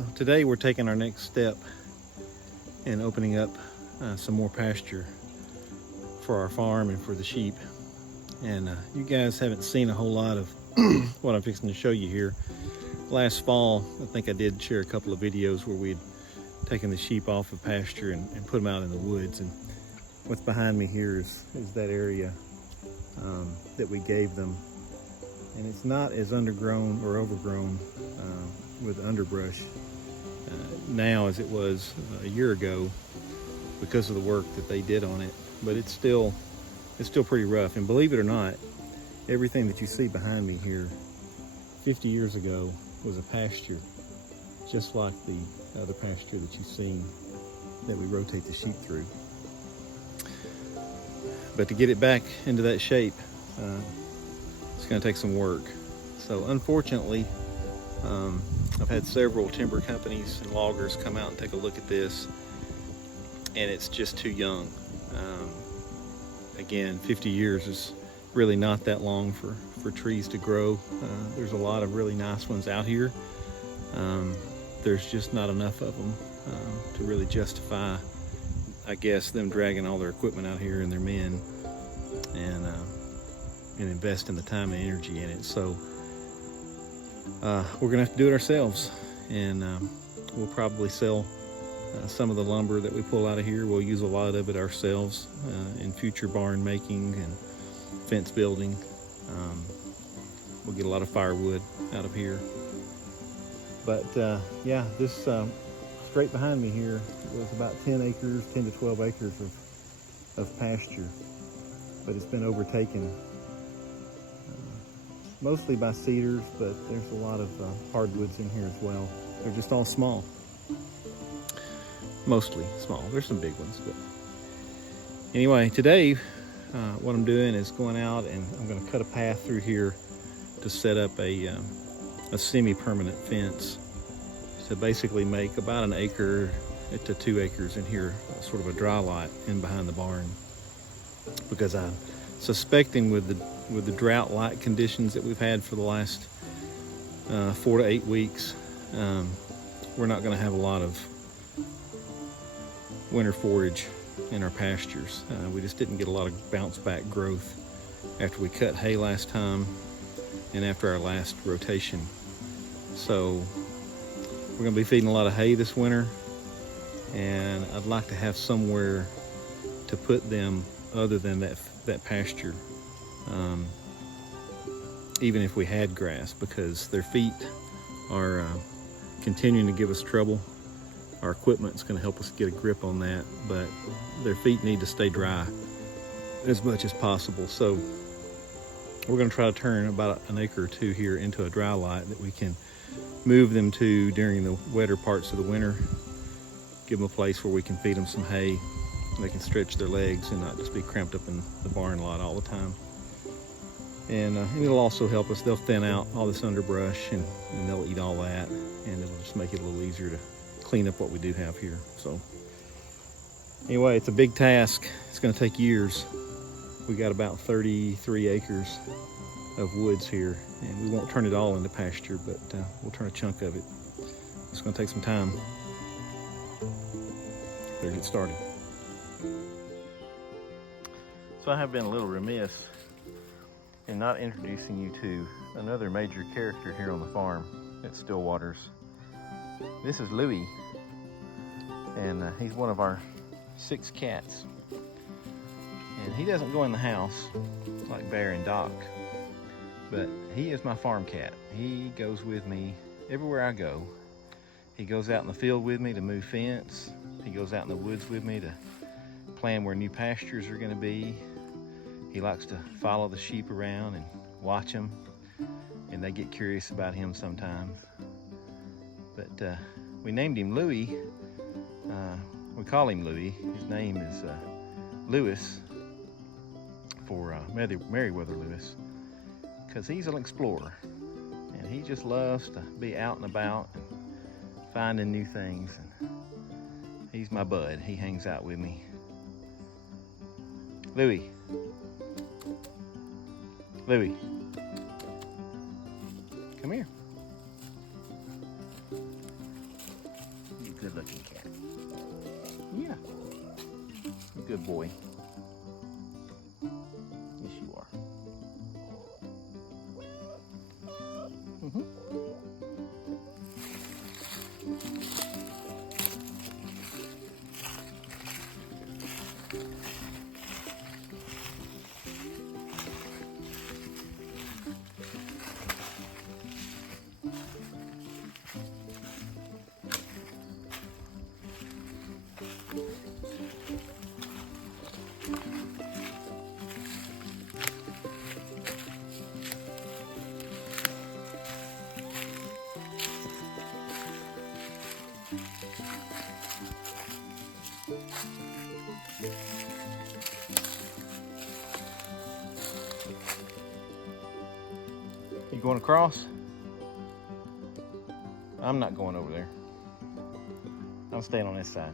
Well, today we're taking our next step in opening up some more pasture for our farm and for the sheep. And you guys haven't seen a whole lot of what I'm fixing to show you here. Last fall, I think I did share a couple of videos where we'd taken the sheep off of pasture and put them out in the woods. And what's behind me here is that area that we gave them. And it's not as undergrown or overgrown with underbrush now as it was a year ago because of the work that they did on it. But it's still pretty rough. And believe it or not, everything that you see behind me here 50 years ago was a pasture, just like the other pasture that you've seen that we rotate the sheep through. But to get it back into that shape, it's going to take some work. So unfortunately, I've had several timber companies and loggers come out and take a look at this, and it's just too young. Again, 50 years is really not that long for trees to grow. There's a lot of really nice ones out here. There's just not enough of them to really justify, I guess, them dragging all their equipment out here and their men and investing the time and energy in it. So we're gonna have to do it ourselves, and we'll probably sell some of the lumber that we pull out of here. We'll use a lot of it ourselves in future barn making and fence building. We'll get a lot of firewood out of here. But yeah, this straight behind me here was about 10 to 12 acres of pasture, but it's been overtaken mostly by cedars, but there's a lot of hardwoods in here as well. They're just all small, mostly small. There's some big ones, but anyway, today what I'm doing is going out and I'm going to cut a path through here to set up a semi-permanent fence to basically make about an acre to 2 acres in here, sort of a dry lot in behind the barn, because I'm suspecting with the drought-like conditions that we've had for the last 4 to 8 weeks, we're not going to have a lot of winter forage in our pastures. We just didn't get a lot of bounce-back growth after we cut hay last time and after our last rotation. So we're going to be feeding a lot of hay this winter, and I'd like to have somewhere to put them other than that pasture, even if we had grass, because their feet are continuing to give us trouble. Our equipment's going to help us get a grip on that, but their feet need to stay dry as much as possible. So we're going to try to turn about an acre or 2 here into a dry lot that we can move them to during the wetter parts of the winter. Give them a place where we can feed them some hay. They can stretch their legs and not just be cramped up in the barn lot all the time. And it'll also help us. They'll thin out all this underbrush, and they'll eat all that, and it'll just make it a little easier to clean up what we do have here. So anyway, it's a big task. It's going to take years. We got about 33 acres of woods here, and we won't turn it all into pasture, but we'll turn a chunk of it. It's going to take some time. Better get started. So I have been a little remiss in not introducing you to another major character here on the farm at Stillwaters. This is Louie, and he's one of our 6 cats. And he doesn't go in the house like Bear and Doc, but he is my farm cat. He goes with me everywhere I go. He goes out in the field with me to move fence. He goes out in the woods with me to plan where new pastures are going to be. He likes to follow the sheep around and watch them, and they get curious about him sometimes. But we named him Louie. We call him Louie. His name is Lewis, for Meriwether Lewis, because he's an explorer, and he just loves to be out and about and finding new things. And he's my bud. He hangs out with me. Louie. Louie. Come here. sucking cat. Yeah. Good boy. Yes, you are. Mm-hmm. You going across? I'm not going over there. I'm staying on this side.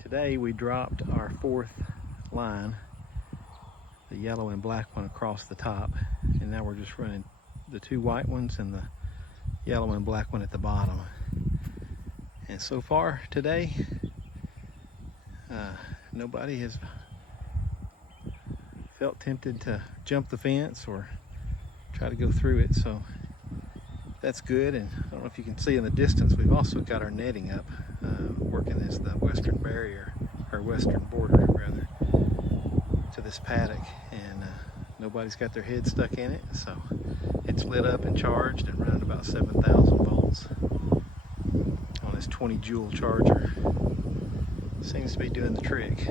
Today we dropped our 4th line, the yellow and black one across the top, and now we're just running the 2 white ones and the yellow and black one at the bottom. And so far today, nobody has felt tempted to jump the fence or try to go through it, so that's good. And I don't know if you can see in the distance, we've also got our netting up, working as the western barrier, or western border rather, to this paddock, and nobody's got their head stuck in it, so it's lit up and charged and running about 7,000 volts on this 20 joule charger. Seems to be doing the trick.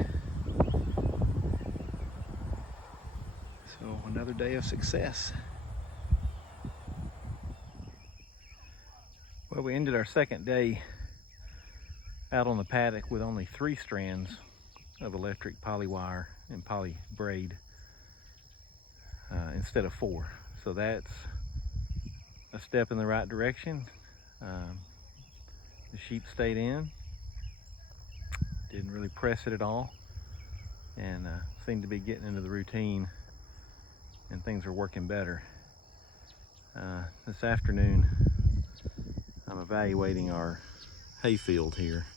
So another day of success. Well, we ended our 2nd day out on the paddock with only 3 strands of electric poly wire and poly braid instead of 4. So that's a step in the right direction. The sheep stayed in, didn't really press it at all, and seemed to be getting into the routine, and things are working better. This afternoon I'm evaluating our hay field here.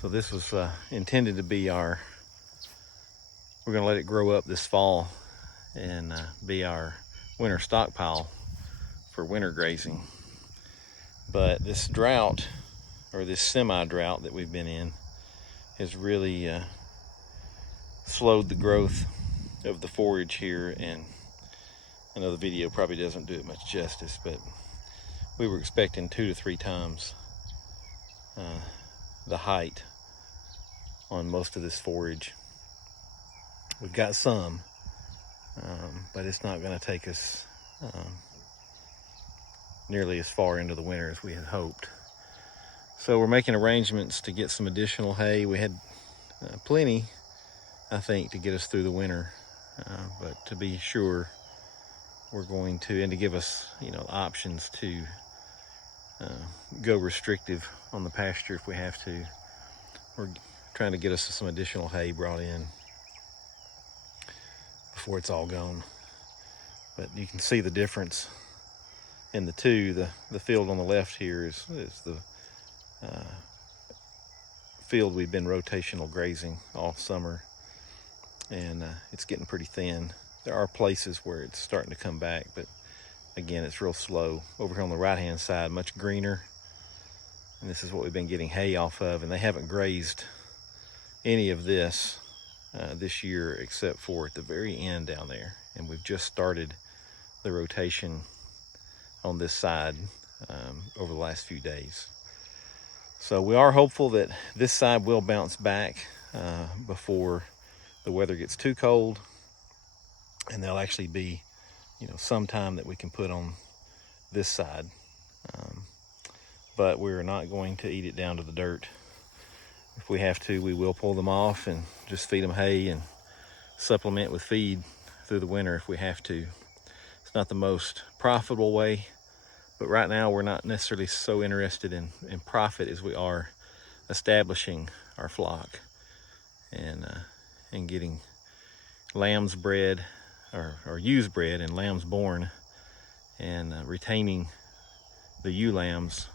So this was intended to be we're going to let it grow up this fall and be our winter stockpile for winter grazing. But this drought, or this semi-drought that we've been in, has really slowed the growth of the forage here, and I know the video probably doesn't do it much justice, but we were expecting 2 to 3 times the height on most of this forage. We've got some, but it's not going to take us nearly as far into the winter as we had hoped. So we're making arrangements to get some additional hay. We had plenty, I think, to get us through the winter, but to be sure, we're going to, and to give us, options to go restrictive on the pasture if we have to. We're trying to get us some additional hay brought in before it's all gone. But you can see the difference in the two. The field on the left here is the field we've been rotational grazing all summer, and it's getting pretty thin. There are places where it's starting to come back, but again, it's real slow. Over here on the right hand side, much greener, and this is what we've been getting hay off of, and they haven't grazed any of this this year except for at the very end down there, and we've just started the rotation on this side over the last few days. So we are hopeful that this side will bounce back before the weather gets too cold, and there'll actually be some time that we can put on this side, but we're not going to eat it down to the dirt. If we have to, we will pull them off and just feed them hay and supplement with feed through the winter if we have to. It's not the most profitable way, but right now we're not necessarily so interested in profit as we are establishing our flock and getting lambs bred or ewes bred and lambs born, and retaining the ewe lambs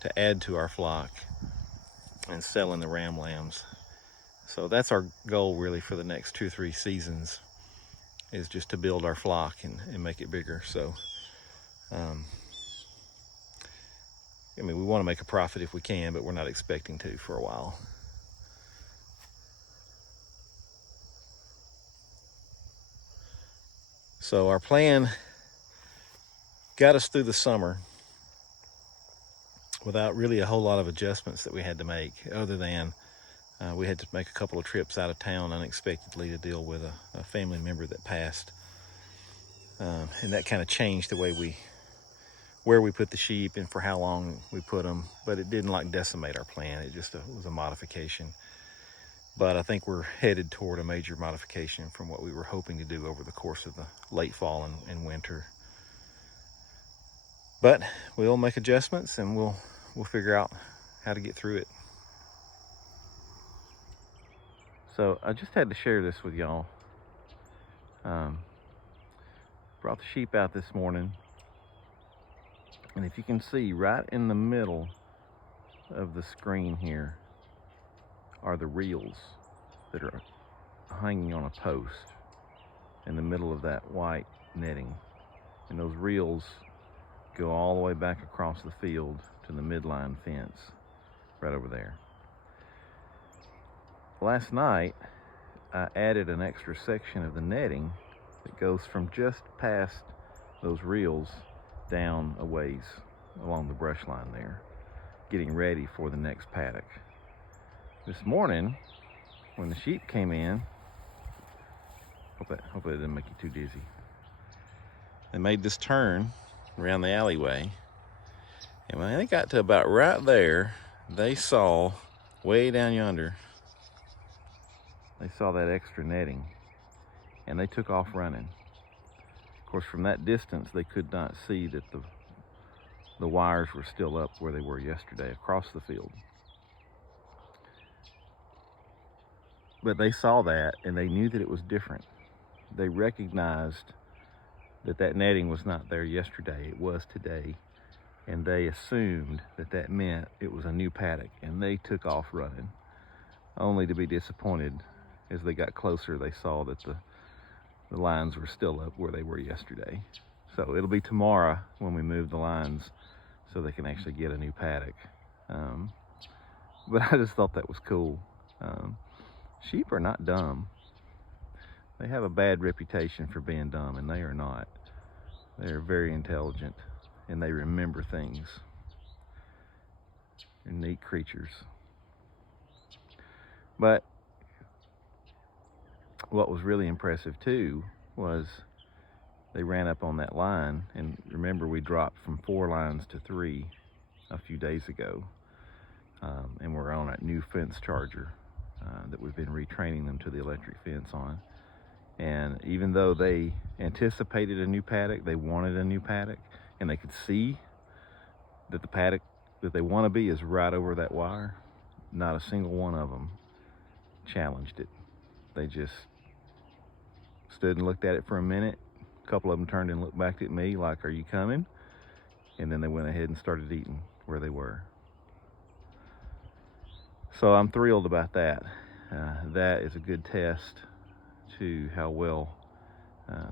to add to our flock and selling the ram lambs. So that's our goal really for the next 2 or 3 seasons, is just to build our flock and make it bigger. So I mean, we want to make a profit if we can, but we're not expecting to for a while. So our plan got us through the summer without really a whole lot of adjustments that we had to make, other than we had to make a couple of trips out of town unexpectedly to deal with a family member that passed. And that kind of changed the way where we put the sheep and for how long we put them, but it didn't like decimate our plan. It just was a modification. But I think we're headed toward a major modification from what we were hoping to do over the course of the late fall and winter. But we'll make adjustments and we'll figure out how to get through it. So I just had to share this with y'all. Brought the sheep out this morning, and if you can see, right in the middle of the screen here are the reels that are hanging on a post in the middle of that white netting. And those reels go all the way back across the field to the midline fence right over there. Last night, I added an extra section of the netting that goes from just past those reels down a ways along the brush line there, getting ready for the next paddock. This morning, when the sheep came in, hope it didn't make you too dizzy. They made this turn around the alleyway, and when they got to about right there, they saw way down yonder, they saw that extra netting, and they took off running. Of course, from that distance, they could not see that the wires were still up where they were yesterday across the field. But they saw that, and they knew that it was different. They recognized that netting was not there yesterday, it was today, and they assumed that meant it was a new paddock, and they took off running, only to be disappointed. As they got closer, they saw that the lines were still up where they were yesterday. So it'll be tomorrow when we move the lines so they can actually get a new paddock. But I just thought that was cool. Sheep are not dumb. They have a bad reputation for being dumb, and they are not. They're very intelligent, and they remember things. They're neat creatures. But what was really impressive too was they ran up on that line, and remember, we dropped from 4 lines to 3 a few days ago, and we're on a new fence charger that we've been retraining them to the electric fence on. And even though they anticipated a new paddock, they wanted a new paddock, and they could see that the paddock that they want to be is right over that wire, not a single one of them challenged it. They just stood and looked at it for a minute. A couple of them turned and looked back at me like, "Are you coming?" And then they went ahead and started eating where they were. So I'm thrilled about that. That is a good test to how well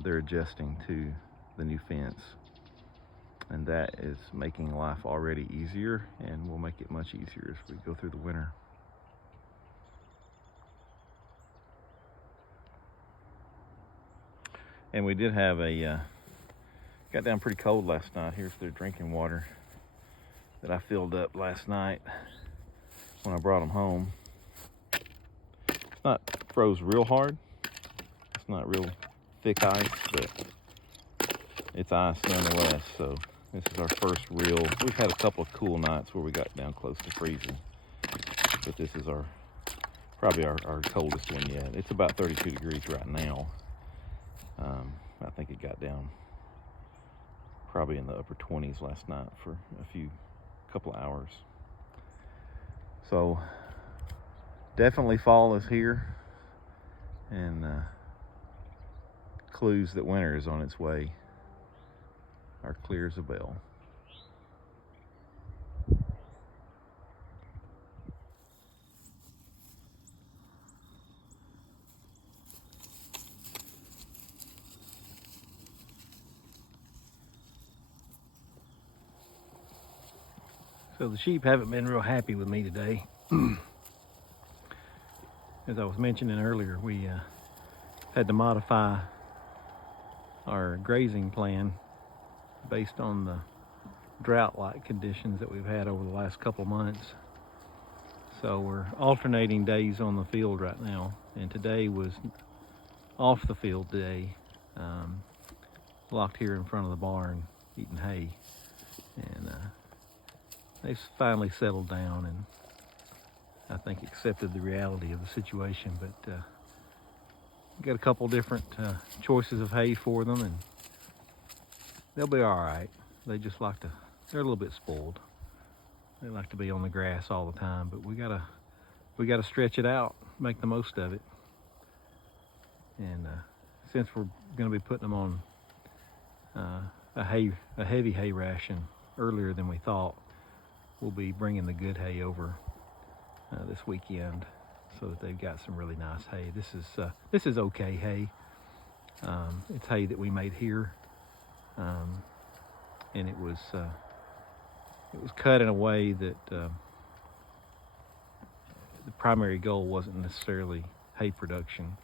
they're adjusting to the new fence. And that is making life already easier, and will make it much easier as we go through the winter. And we did have got down pretty cold last night. Here's their drinking water that I filled up last night when I brought them home. It's not froze real hard. It's not real thick ice, but it's ice nonetheless. So this is our first real, we've had a couple of cool nights where we got down close to freezing, but this is probably our coldest one yet. It's about 32 degrees right now. I think it got down probably in the upper 20s last night for a couple of hours. So definitely fall is here, and clues that winter is on its way. are clear as a bell. So the sheep haven't been real happy with me today. As I was mentioning earlier, we had to modify our grazing plan based on the drought-like conditions that we've had over the last couple months. So we're alternating days on the field right now, and today was off the field day, locked here in front of the barn eating hay, and they've finally settled down and I think accepted the reality of the situation. But got a couple different choices of hay for them, and they'll be all right. They just like to, they're a little bit spoiled. They like to be on the grass all the time, but we gotta stretch it out, make the most of it. And since we're gonna be putting them on a heavy hay ration earlier than we thought, we'll be bringing the good hay over this weekend so that they've got some really nice hay. This is okay hay. It's hay that we made here, and it was cut in a way that the primary goal wasn't necessarily hay production,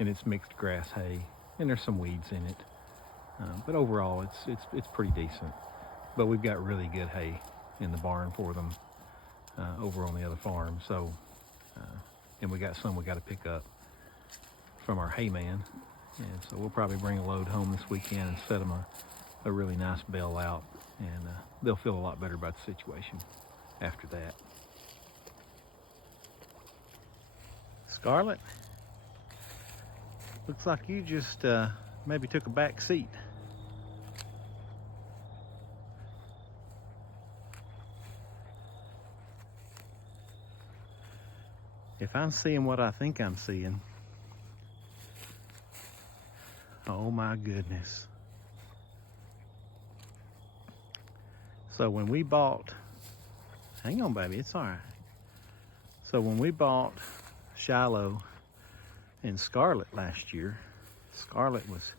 and it's mixed grass hay, and there's some weeds in it, but overall it's pretty decent. But we've got really good hay in the barn for them over on the other farm. So and we got some we got to pick up from our hay man, and so we'll probably bring a load home this weekend and set them a really nice bale out, and they'll feel a lot better about the situation after that. Scarlett, looks like you just maybe took a back seat. If I'm seeing what I think I'm seeing, oh my goodness. So when we bought, hang on baby, it's all right. So when we bought Shiloh and Scarlett last year, Scarlett was,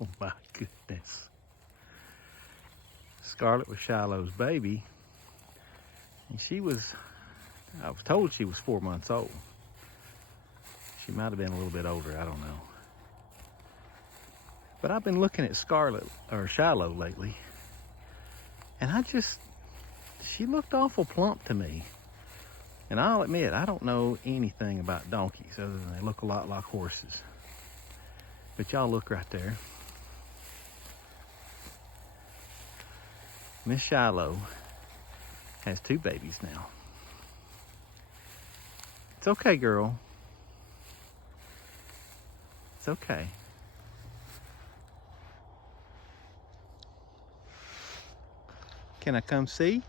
oh my goodness. Scarlett was Shiloh's baby, and I was told she was 4 months old. She might have been a little bit older, I don't know. But I've been looking at Shiloh lately, and she looked awful plump to me. And I'll admit, I don't know anything about donkeys other than they look a lot like horses. But y'all look right there. Miss Shiloh has 2 babies now. It's okay, girl. It's okay. Can I come see?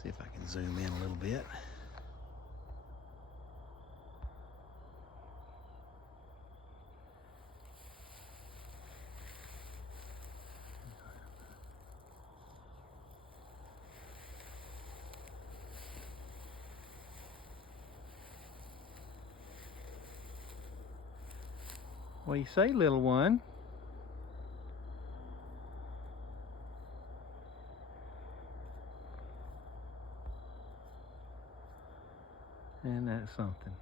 See if I can zoom in a little bit. What do you say, little one? And that's something.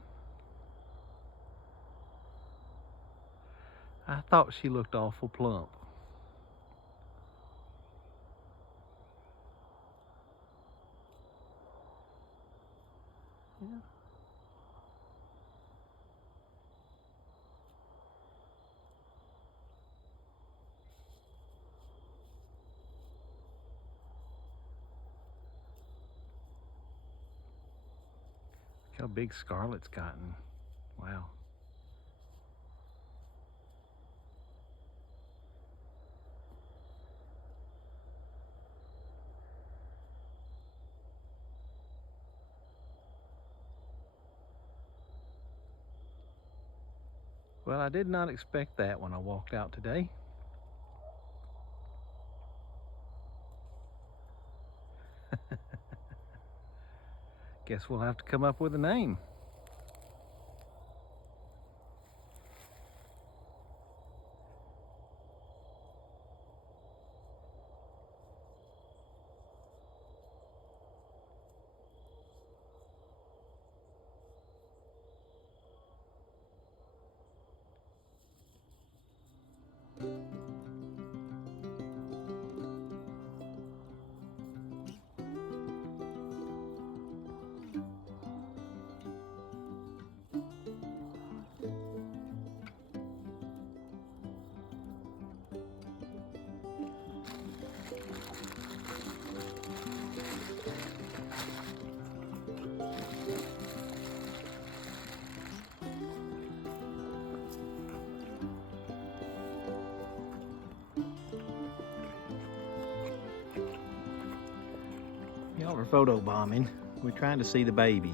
I thought she looked awful plump. Yeah. Look how big Scarlett's gotten. Wow. Well, I did not expect that when I walked out today. Guess we'll have to come up with a name. Y'all are photo bombing. We're trying to see the baby.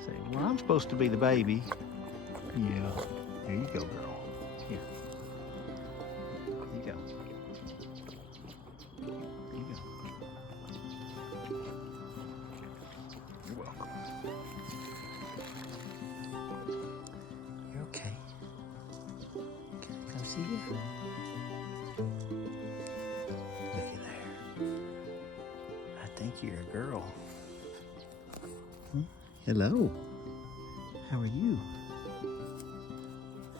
Say, well, I'm supposed to be the baby. Yeah. Here you go, girl. Here. Here you go. Here you go. You're welcome. You're okay. Can I come see you? Looky there. I think you're a girl. Hmm? Hello. How are you?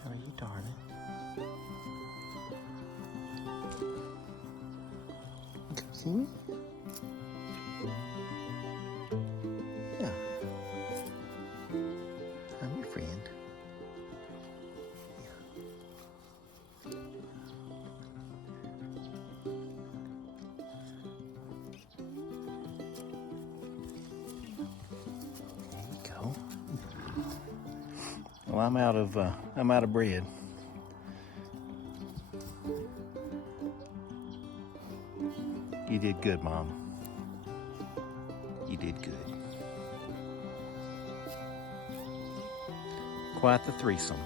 How are you, darling? Come see me? Yeah. I'm your friend. Well, I'm out of bread. You did good, Mom. You did good. Quite the threesome.